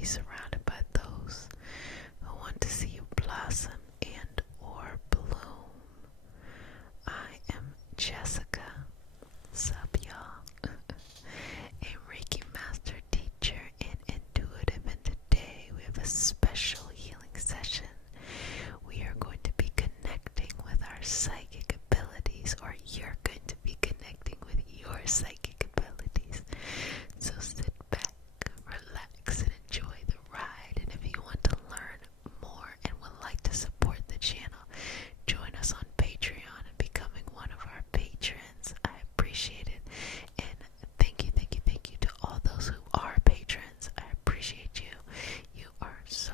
be surrounded by those who want to see you blossom and or bloom. I am Jessica, sup y'all, a Reiki master teacher and intuitive, and today we have a special healing session. We are going to be connecting with our psychic abilities, or you're going to be connecting with your psychic abilities. So sit back, relax, and enjoy the ride. And if you want to learn more and would like to support the channel, join us on Patreon and becoming one of our patrons. I appreciate it. And thank you to all those who are patrons. I appreciate you. You are so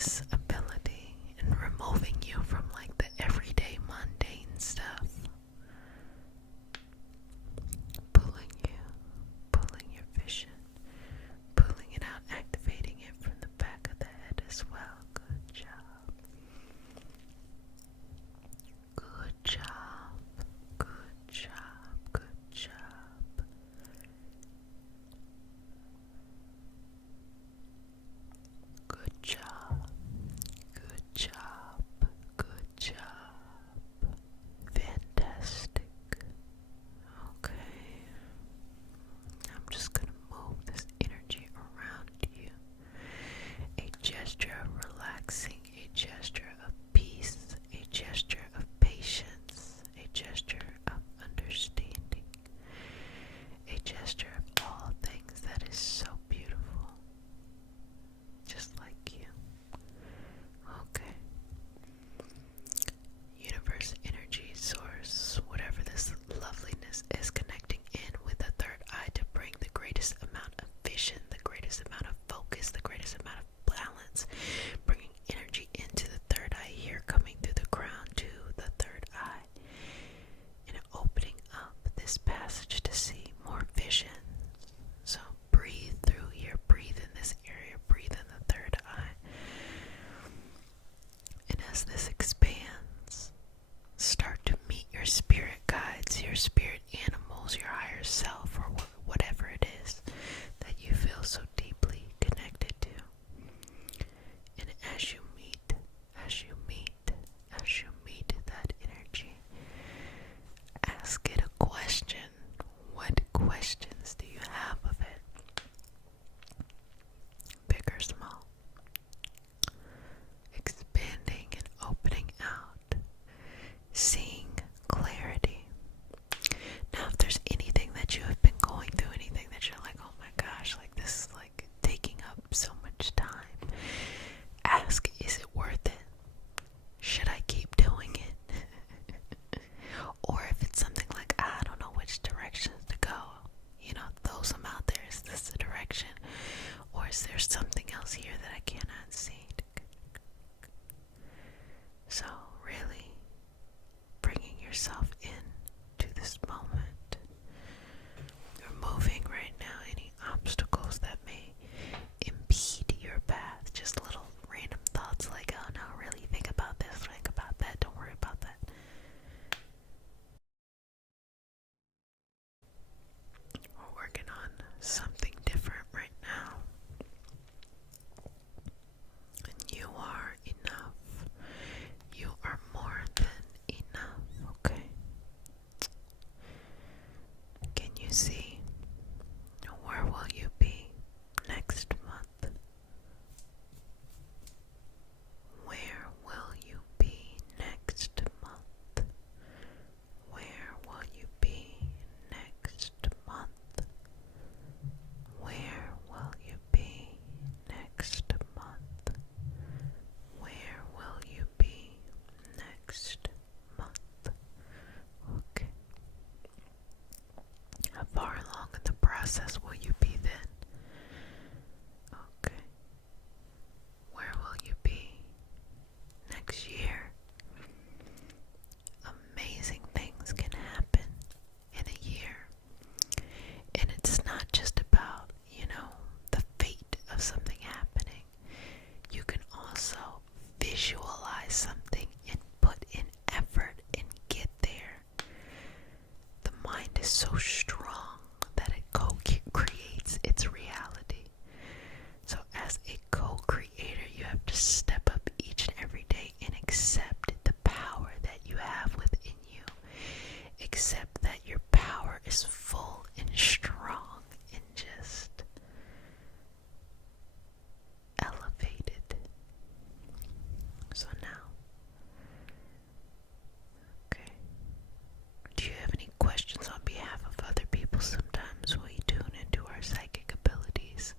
this ability and removing you from like the everyday mundane stuff. Pulling your vision, pulling it out, activating it from the back of the head as well. Good job. Good job. Good job. Good job. Good job. Good job. Good job. Fantastic. Okay. I'm just gonna move this energy around you. A gesture of relaxing, a gesture of peace, a gesture of patience, a gesture of understanding, a gesture of all things that is so beautiful. Just like you. Okay. Universe, energy, source, whatever this loveliness is, connecting in with the third eye to bring the greatest amount of vision, the greatest amount of focus, the greatest amount of balance, bringing energy into the third eye here, coming through the crown to the third eye, and opening up this passage to see more vision. So breathe through here, breathe in this area, breathe in the third eye. And as this expands, start to meet your spirit guides, your spirit animals, your higher self, or whatever it is that you feel so deeply connected to. And as you meet that energy, ask it a question. What questions do you have of it? Big or small? Expanding and opening out, seeing clarity. Now, if there's anything that you have been going through, anything that you're like, oh my gosh, like this is like taking up so much time, ask, is it worth it? Should I keep doing it? Or if it's something like, I don't know which directions to go, throw some out there. Is this the direction? Or is there something else here that I cannot see? So really bringing yourself in to this moment, removing right now any obstacles that may impede your path. Just little random thoughts like, oh no, really think about this, think about that, don't worry about that. We're working on something different right now. And you are enough. You are more than enough, okay? Can you see? Where will you be next month? Where will you be next month? Where will you be next month? Where will you be next month? Where will you be next month? Okay. How far along in the process will you be then? Okay. Where will you be next year? Amazing things can happen in a year. And it's not just about, the fate of something happening. You can also visualize something and put in effort and get there. The mind is so strong that it co-creates its reality. So as a co-creator, you have to step up each and every day and accept the power that you have within you. Accept that your power is full and strong and just elevated. So now, okay, do you have any questions on behalf of other people? Sometimes we tune into our psychic abilities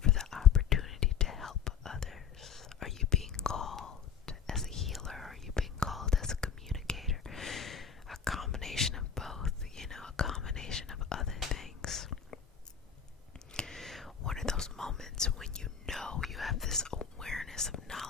for the opportunity to help others. Are you being called as a healer? Are you being called as a communicator? A combination of both, a combination of other things. What are those moments when you have this awareness of knowledge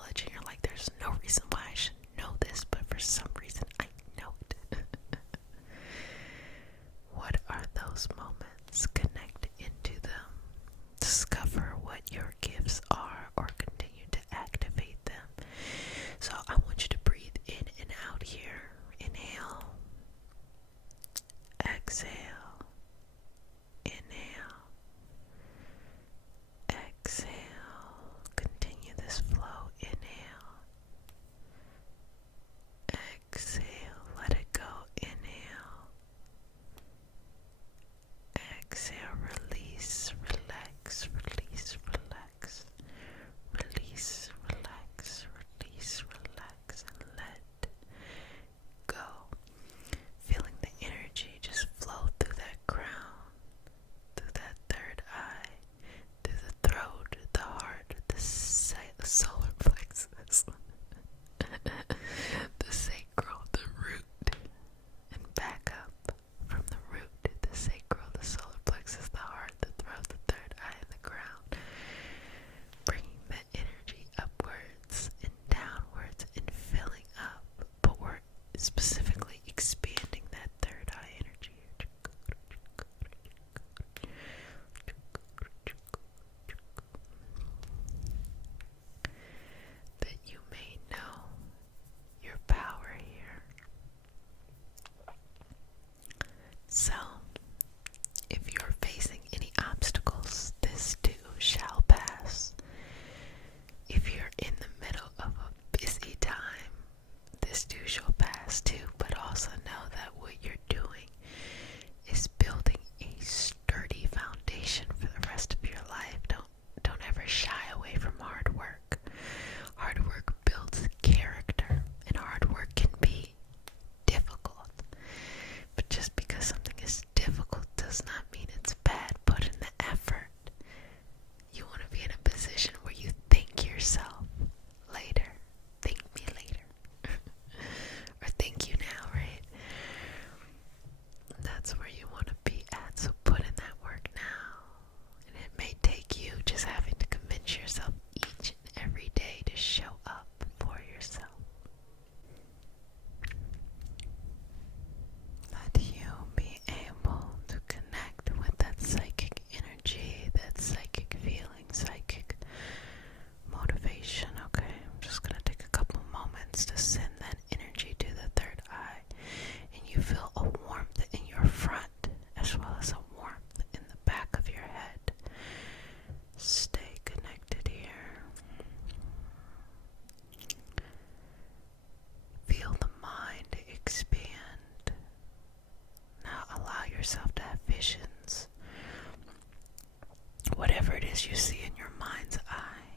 as you see in your mind's eye,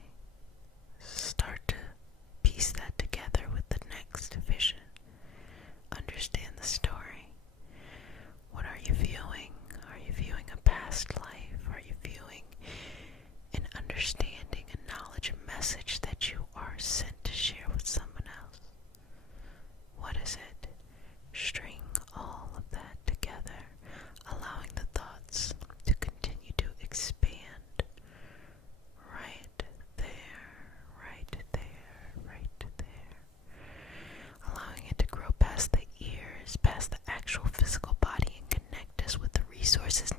start to piece that together with the next vision. Understand the story. What are you viewing? Are you viewing a past life? Are you viewing an understanding, a knowledge, a message that you are sent to share with someone else? What is it? String all of that together, allowing the thoughts to continue to expand right there, right there, right there. Allowing it to grow past the ears, past the actual physical body, and connect us with the resources